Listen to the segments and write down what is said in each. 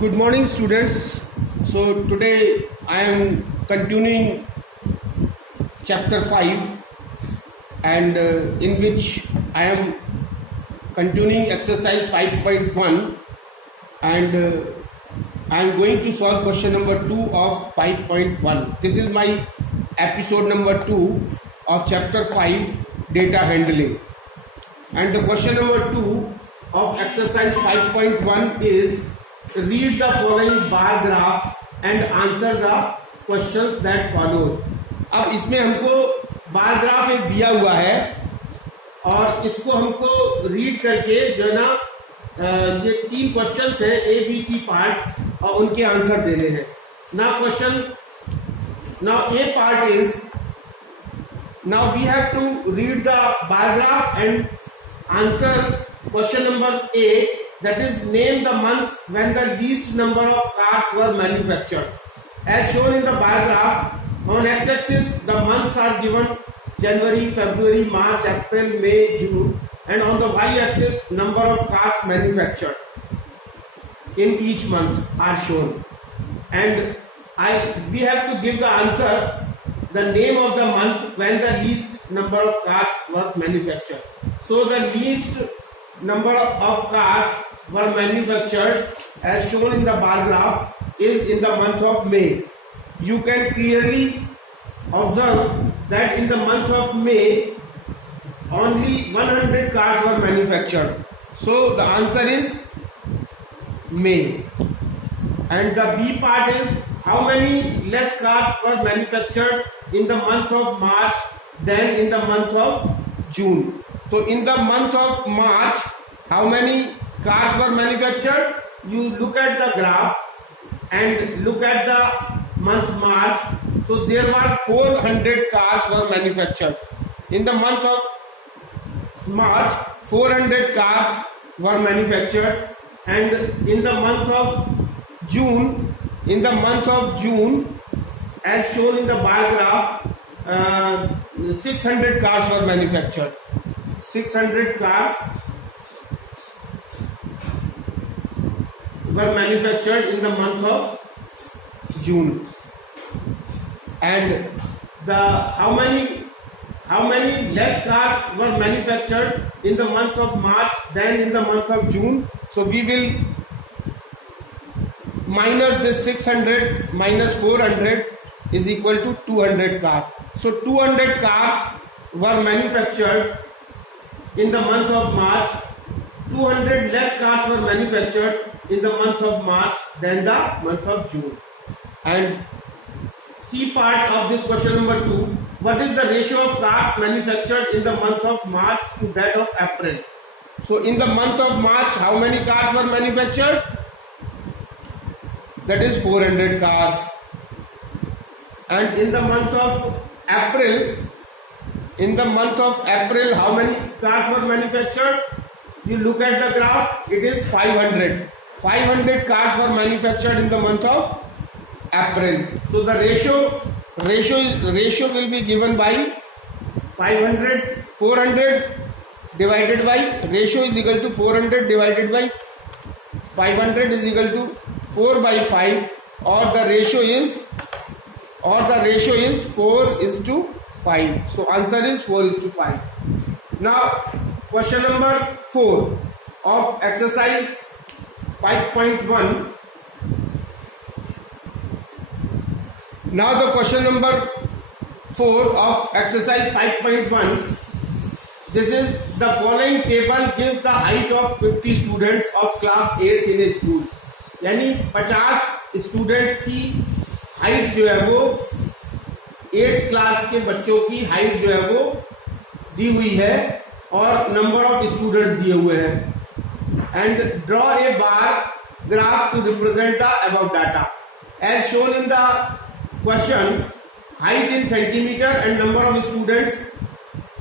Good morning, students. So today I am continuing chapter 5, and in which I am continuing exercise 5.1, and I am going to solve question number 2 of 5.1. This is my episode number 2 of chapter 5, data handling, and the question number 2 of exercise 5.1 is read the following bar graph and answer the questions that follows. अब इसमें हमको bar graph एक दिया हुआ है और इसको हमको रीड करके जो है ना ये 3 क्वेश्चंस है ए बी सी पार्ट और उनके आंसर देने हैं. Now A part is now we have to read the bar graph and answer question number A, that is name the month when the least number of cars were manufactured. As shown in the bar graph, on x-axis the months are given January, February, March, April, May, June, and on the y-axis number of cars manufactured in each month are shown. And we have to give the answer, the name of the month when the least number of cars were manufactured. So the least number of cars were manufactured as shown in the bar graph is in the month of May. You can clearly observe that in the month of May only 100 cars were manufactured. So the answer is May. And the B part is how many less cars were manufactured in the month of March than in the month of June. So in the month of March, how many cars were manufactured? You look at the graph and look at the month March. So there were 400 cars were manufactured. In the month of March, 400 cars were manufactured, and in the month of June, as shown in the bar graph, 600 cars were manufactured. 600 cars were manufactured in the month of June. And how many less cars were manufactured in the month of March than in the month of June? So we will minus this 600 minus 400 is equal to 200 cars. So 200 cars were manufactured in the month of March. 200 less cars were manufactured in the month of March than the month of June. And C part of this question number 2, what is the ratio of cars manufactured in the month of March to that of April? So in the month of March, how many cars were manufactured? That is 400 cars. And in the month of April, how many cars were manufactured? You look at the graph, it is 500. 500 cars were manufactured in the month of April. So the ratio will be given by 400 divided by, ratio is equal to 400 divided by 500 is equal to 4 by 5, or the ratio is 4:5. So answer is 4:5. Now question number 4 of exercise 5.1. Now the question number 4 of exercise 5.1. This is the following table gives the height of 50 students of class 8 in a school. यानी 50 students की height जो है वो 8th class के बच्चों की height जो है वो दी हुई है और नंबर ऑफ स्टूडेंट्स दिए हुए हैं. And draw a bar graph to represent the above data. As shown in the question, height in centimeter and number of students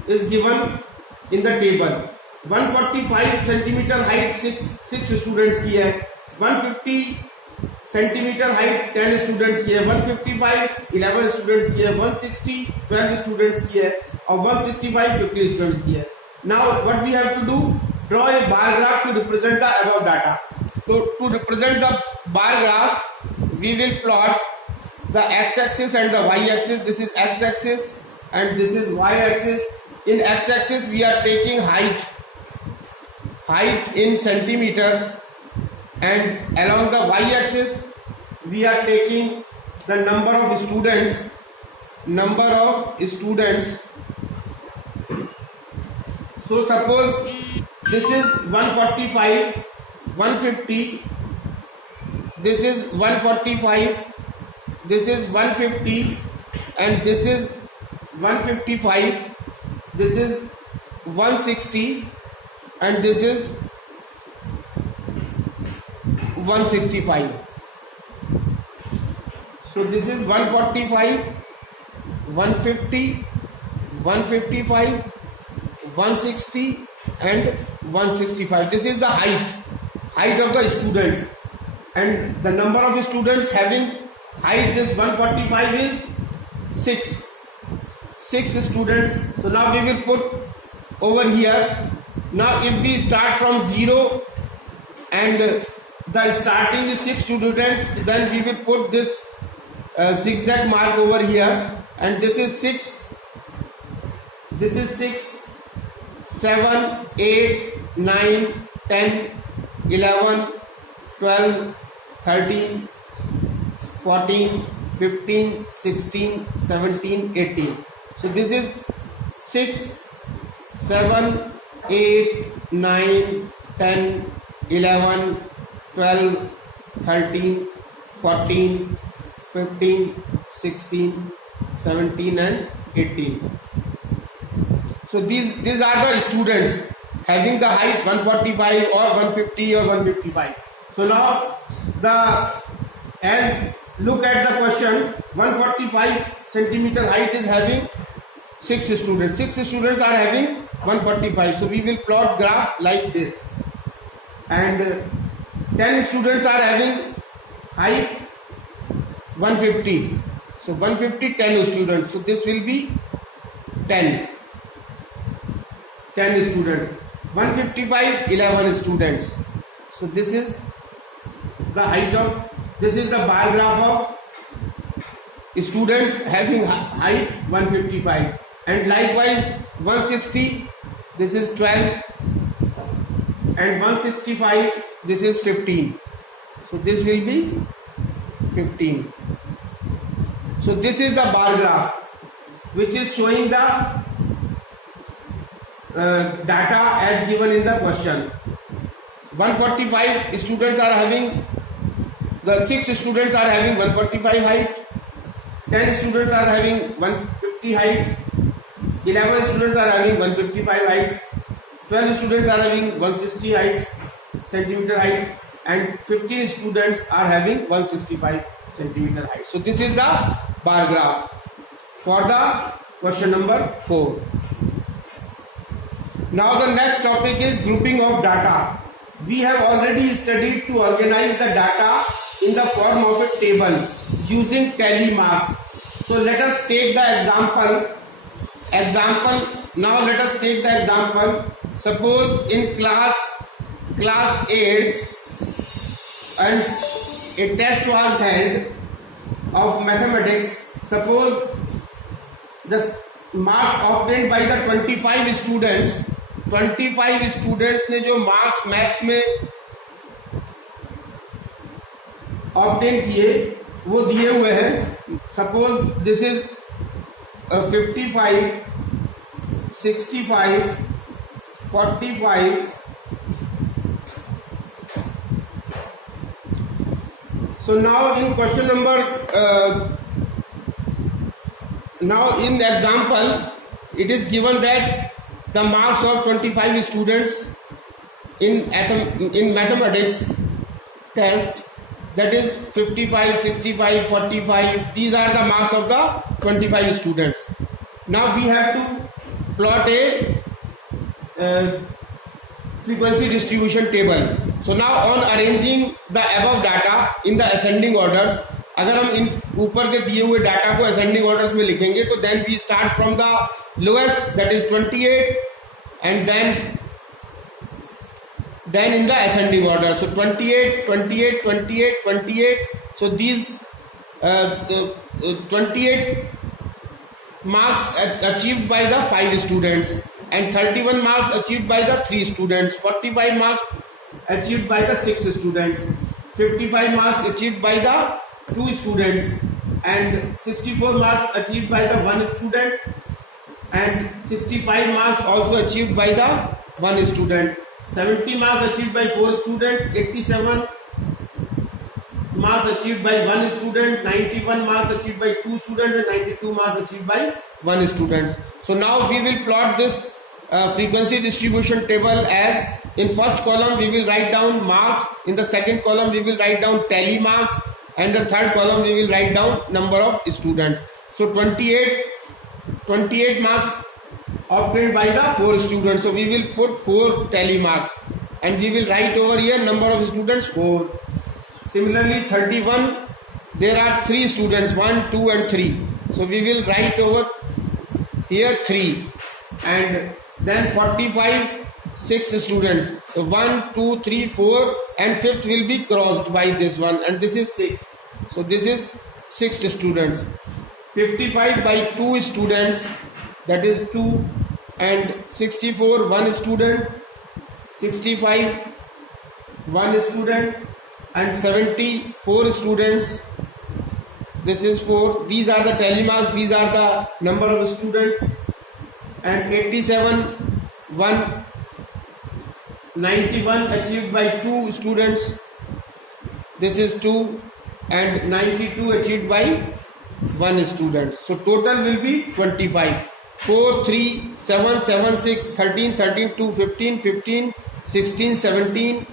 is given in the table. 145 centimeter height 6 students की है, 150 centimetre height 10 students की है, 155 11 students की है, 160 12 students की है और 165 50 students की है. Now what we have to do, draw a bar graph to represent the above data. to represent the bar graph, we will plot the x-axis and the y-axis. This is x-axis and this is y-axis. In x-axis we are taking height in centimeter, and along the y-axis we are taking the number of students. So suppose this is 145, 150, this is 145, this is 150, and this is 155, this is 160, and this is 165. So this is 145, 150, 155, 160 and 165. This is the height of the students, and the number of students having height this 145 is 6 students. So now we will put over here. Now if we start from 0 and the starting is 6 students, then we will put this zigzag mark over here, and this is 6, 7, 8, 9, 10, 11, 12, 13, 14, 15, 16, 17, 18. So this is 6, 7, 8, 9, 10, 11, 12, 13, 14, 15, 16, 17 and 18. So these are the students having the height 145 or 150 or 155. So now look at the question. 145 centimeter height is having 6 students. 6 students are having 145. So we will plot graph like this. And 10 students are having height 150. So 150, 10 students. So this will be 10 students. 155, 11 students. So this is the this is the bar graph of students having height 155. And likewise 160, this is 12, and 165, this is 15. So this will be 15. So this is the bar graph which is showing the data as given in the question. 145 students are having, the 6 students are having 145 height, 10 students are having 150 height, 11 students are having 155 height, 12 students are having 160 height, centimeter height, and 15 students are having 165 centimeter height. So this is the bar graph for the question number 4. Now the next topic is grouping of data. We have already studied to organize the data in the form of a table using tally marks. So let us take the example. Now let us take the example. Suppose in class 8 and a test was held of mathematics. Suppose the marks obtained by the 25 students ने जो marks maths में obtain किए वो दिए हुए हैं. Suppose this is 55, 65, 45. So now in question number now in the example it is given that the marks of 25 students in mathematics test, that is 55, 65, 45, these are the marks of the 25 students. Now we have to plot a frequency distribution table. So now on arranging the above data in the ascending orders, अगर हम इन ऊपर के दिए हुए data को ascending orders में लिखेंगे तो then we start from the lowest that is 28 and then then in the ascending order. So 28, 28, 28, 28. So these 28 marks achieved by the 5 students, and 31 marks achieved by the 3 students, 45 marks achieved by the 6 students, 55 marks achieved by the 2 students, and 64 marks achieved by the 1 student, and 65 marks also achieved by the 1 student, 70 marks achieved by 4 students, 87 marks achieved by 1 student, 91 marks achieved by 2 students, and 92 marks achieved by 1 student. So now we will plot this frequency distribution table as in first column we will write down marks, in the second column we will write down tally marks, and the third column we will write down number of students. So 28 marks obtained by the 4 students. So we will put 4 tally marks, and we will write over here number of students 4. Similarly 31, there are 3 students, 1, 2 and 3. So we will write over here 3, and then 45, 6 students. So 1, 2, 3, 4, and 5th will be crossed by this one, and this is 6. So this is 6 students. 55 by 2 students, that is 2, and 64 1 student, 65 1 student, and 74 students, this is 4. These are the tally marks, these are the number of students, and 87 1 91 achieved by 2 students, this is 2, and 92 achieved by 1 student. So total will be 25. 4, 3, 7, 7, 6, 13, 13, 2, 15, 15, 16, 17,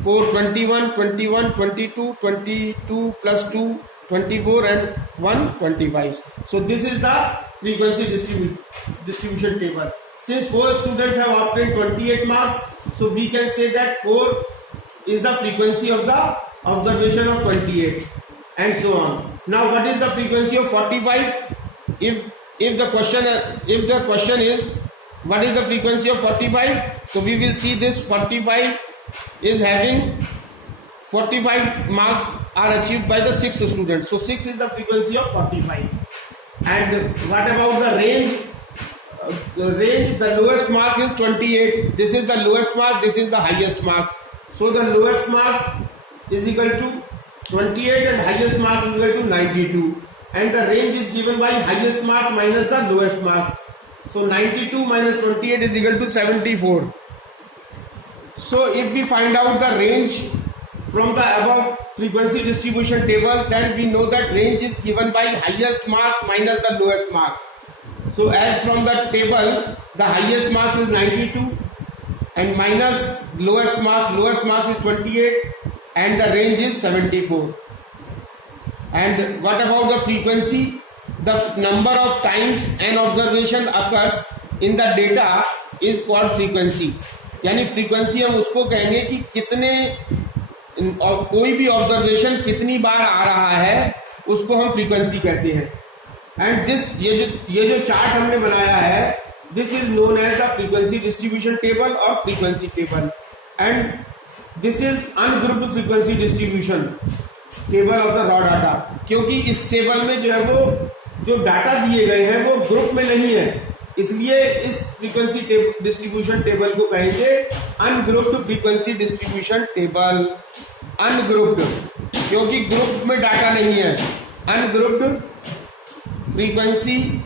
4, 21, 21, 22, 22 plus 2, 24, and 1, 25. So this is the frequency distribution table. Since 4 students have obtained 28 marks, so we can say that 4 is the frequency of the observation of 28, and so on. Now what is the frequency of 45? If the question is what is the frequency of 45, so we will see this 45 is having 45 marks are achieved by the 6 students. So 6 is the frequency of 45. And what about the range? The lowest mark is 28. This is the lowest mark, this is the highest mark. So the lowest marks is equal to 28 and highest marks is equal to 92. And the range is given by highest marks minus the lowest marks. So 92 minus 28 is equal to 74. So if we find out the range from the above frequency distribution table, then we know that range is given by highest marks minus the lowest marks. So as from the table, the highest marks is 92 and minus lowest marks is 28, and the range is 74. And what about the frequency? The number of times an observation occurs in the data is called frequency. यानी frequency हम उसको कहेंगे कि कितने कोई भी observation कितनी बार आ रहा है, उसको हम फ्रीक्वेंसी कहते हैं. एंड दिस ये जो चार्ट हमने बनाया है, this is known as the frequency distribution table और frequency table, and this is ungrouped frequency distribution table of the raw data. क्योंकि इस टेबल में जो है वो जो डाटा दिए गए हैं वो ग्रुप में नहीं है, इसलिए इस फ्रीक्वेंसी डिस्ट्रीब्यूशन टेबल को कहेंगे ungrouped frequency distribution table. Ungrouped क्योंकि ग्रुप में डाटा नहीं है. Ungrouped frequency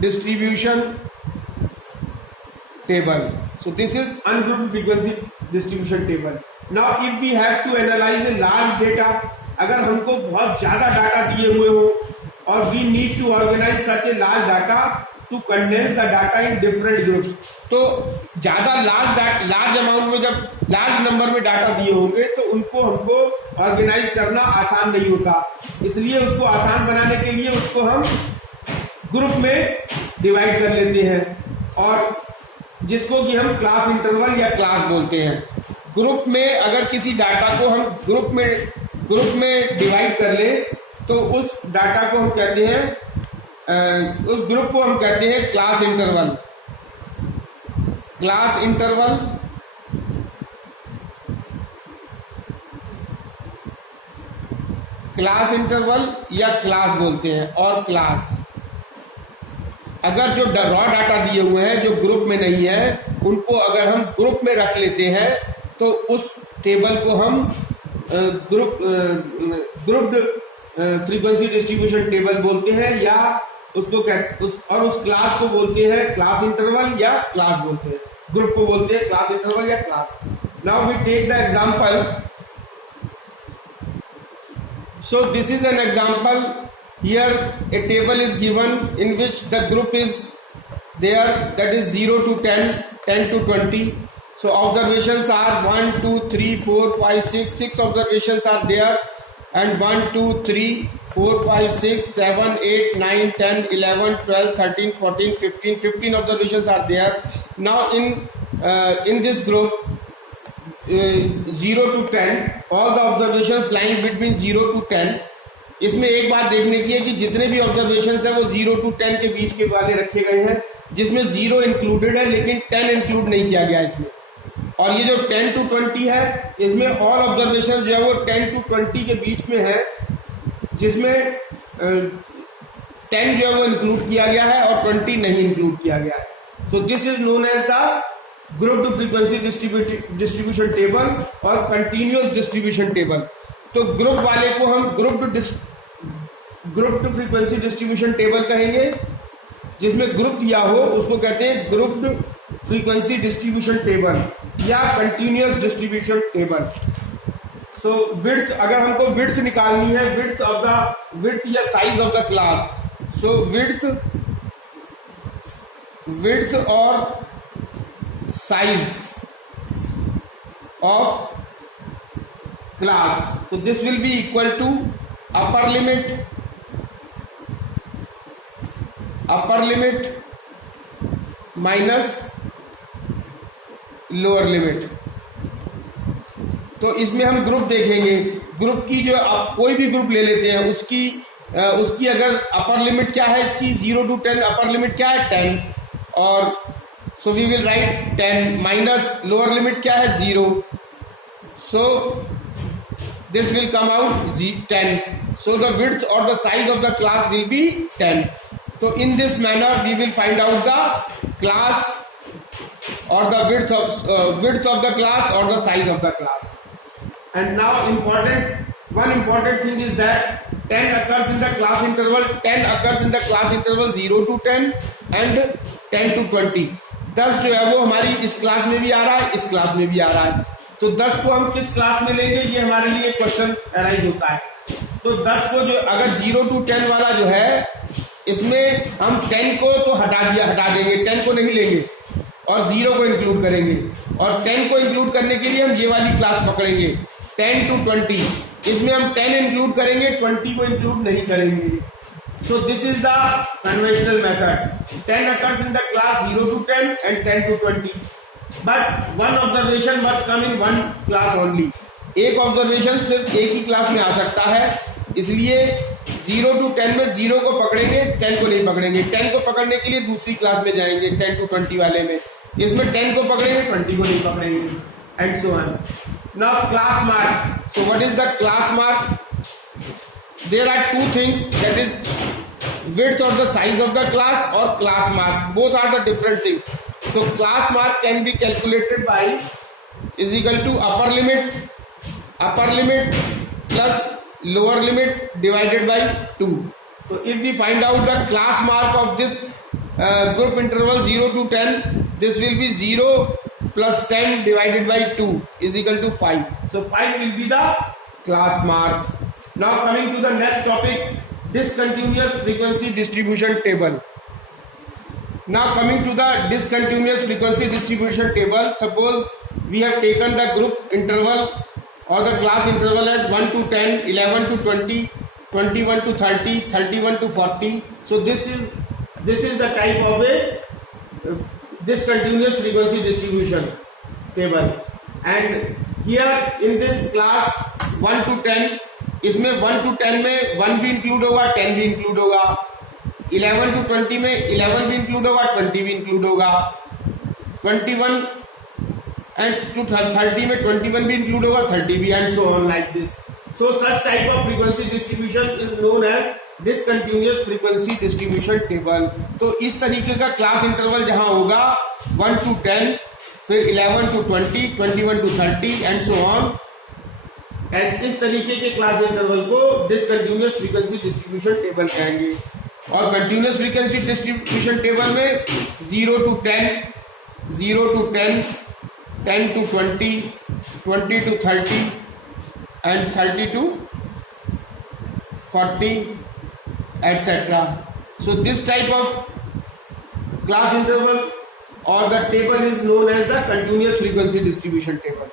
distribution table. So this is ungrouped frequency distribution table. Now if we have to analyze a large data, अगर हमको बहुत ज्यादा डाटा दिए हुए हो और we need to organize such a large data to condense the data in different groups, तो ज्यादा लार्ज अमाउंट में जब लार्ज नंबर में डाटा दिए होंगे तो उनको हमको ऑर्गेनाइज करना आसान नहीं होता. इसलिए उसको आसान बनाने के लिए उसको हम ग्रुप में डिवाइड कर लेते हैं, और जिसको कि हम क्लास इंटरवल या क्लास बोलते हैं. ग्रुप में अगर किसी डाटा को हम ग्रुप में डिवाइड कर ले तो उस डाटा को हम कहते हैं, उस ग्रुप को हम कहते हैं class interval. Class interval class interval या क्लास बोलते हैं। और क्लास, अगर जो रॉ डाटा दिए हुए हैं जो ग्रुप में नहीं है, उनको अगर हम ग्रुप में रख लेते हैं तो उस टेबल को हम ग्रुप्ड फ्रीक्वेंसी डिस्ट्रीब्यूशन टेबल बोलते हैं, या उसको और उस क्लास को बोलते हैं क्लास इंटरवल या क्लास बोलते हैं। ग्रुप को बोलते हैं क्लास इंटरवल या class. Now we take the example. So this is an example. Here a table is given in which the group is there, that is 0 to 10, 10 to 20. So observations are 1, 2, 3, 4, 5, 6. 6 observations are there, and 1, 2, 3, 4, 5, 6, 7, 8, 9, 10, 11, 12, 13, 14, 15. 15 observations are there. Now in this group, 0 to 10, all the observations lying between 0 to 10. इसमें एक बात देखने की है कि जितने भी observations हैं वो 0 to 10 के बीच के वाले रखे गए हैं, जिसमें 0 इंक्लूडेड है लेकिन 10 इंक्लूड नहीं किया गया इसमें। और ये जो 10 to 20 है, इसमें ऑल ऑब्जर्वेशंस जो है वो 10 to 20 के बीच में है, जिसमें 10 जो है वो इंक्लूड किया गया है और 20 नहीं इंक्लूड किया गया है। तो this is known as the grouped frequency distribution table और कंटिन्यूअस डिस्ट्रीब्यूशन टेबल। तो ग्रुप वाले को हम ग्रुप्ड फ्रीक्वेंसी डिस्ट्रीब्यूशन टेबल कहेंगे, जिसमें ग्रुप दिया हो उसको कहते हैं ग्रुप्ड फ्रीक्वेंसी डिस्ट्रीब्यूशन टेबल या कंटिन्यूअस डिस्ट्रीब्यूशन टेबल। सो विड्थ, अगर हमको विड्थ निकालनी है, विड्थ या size of the class, so width और size of class, so this will be equal to upper limit minus lower limit। तो इसमें हम ग्रुप देखेंगे, ग्रुप की जो आप कोई भी ग्रुप ले लेते हैं उसकी अगर अपर लिमिट क्या है, इसकी 0 to 10 अपर लिमिट क्या है 10, और so we will write 10 minus lower limit क्या है 0, so this will come out 10, so the width or the size of the class will be 10। so in this manner we will find out the class or the width of the class or the size of the class। and now one important thing is that 10 occurs in the class interval, 10 occurs in the class interval 0 to 10 and 10 to 20। 10 जो है वो हमारी इस class में भी आ रहा है, इस क्लास में भी आ रहा है। तो 10 को हम किस क्लास में लेंगे, ये हमारे लिए क्वेश्चन अराइज होता है। तो 10 को जो अगर 0 to 10 वाला जो है, इसमें हम 10 को तो हटा देंगे, 10 को नहीं लेंगे और 0 को इंक्लूड करेंगे, और 10 को इंक्लूड करने के लिए हम ये वाली क्लास पकड़ेंगे 10 to 20। इसमें हम 10 इंक्लूड करेंगे, 20 को इंक्लूड नहीं करेंगे। So this is the conventional method. 10 occurs in the class 0 to 10 and 10 to 20. But one observation must come in one class only. एक ऑब्जर्वेशन सिर्फ एक ही क्लास में आ सकता है, इसलिए 0 to 10 में 0 को पकड़ेंगे, 10 को नहीं पकड़ेंगे। 10 को पकड़ने के लिए दूसरी क्लास में जाएंगे 10 to 20 वाले में, इसमें 10 को पकड़ेंगे, 20 को नहीं पकड़ेंगे, and so on. Now class mark. So what is the class mark? There are two things, that is width or the size of the class or class mark. Both are the different things. So class mark can be calculated by is equal to upper limit plus lower limit divided by 2. So if we find out the class mark of this group interval 0 to 10, this will be 0 plus 10 divided by 2 is equal to 5. So 5 will be the class mark. Now coming to the next topic, discontinuous frequency distribution table. Now coming to the discontinuous frequency distribution table, suppose we have taken the group interval or the class interval as 1 to 10, 11 to 20, 21 to 30, 31 to 40. So this is the type of a discontinuous frequency distribution table. And here in this class 1 to 10, इसमें 1 to 10 में 1 भी include होगा, 10 भी include होगा। 11 to 20 में 11 भी include होगा, 20 भी इंक्लूड होगा। 21 and to 30 में 21 भी इंक्लूड होगा, 30 भी, and so on like this. So such type of frequency distribution is known as discontinuous frequency distribution table. तो इस तरीके का क्लास इंटरवल जहां होगा 1 to 10, फिर 11 to 20, 21 to 30 and so on, इस तरीके के क्लास इंटरवल को डिसकंटिन्यूअस फ्रीक्वेंसी डिस्ट्रीब्यूशन टेबल कहेंगे. और कंटिन्यूअस फ्रीक्वेंसी डिस्ट्रीब्यूशन टेबल में 0 to 10, 0 to 10, 10 to 20, 20 to 30 and 30 to 40 etc. So this type of class interval or the table is known as the continuous frequency distribution table.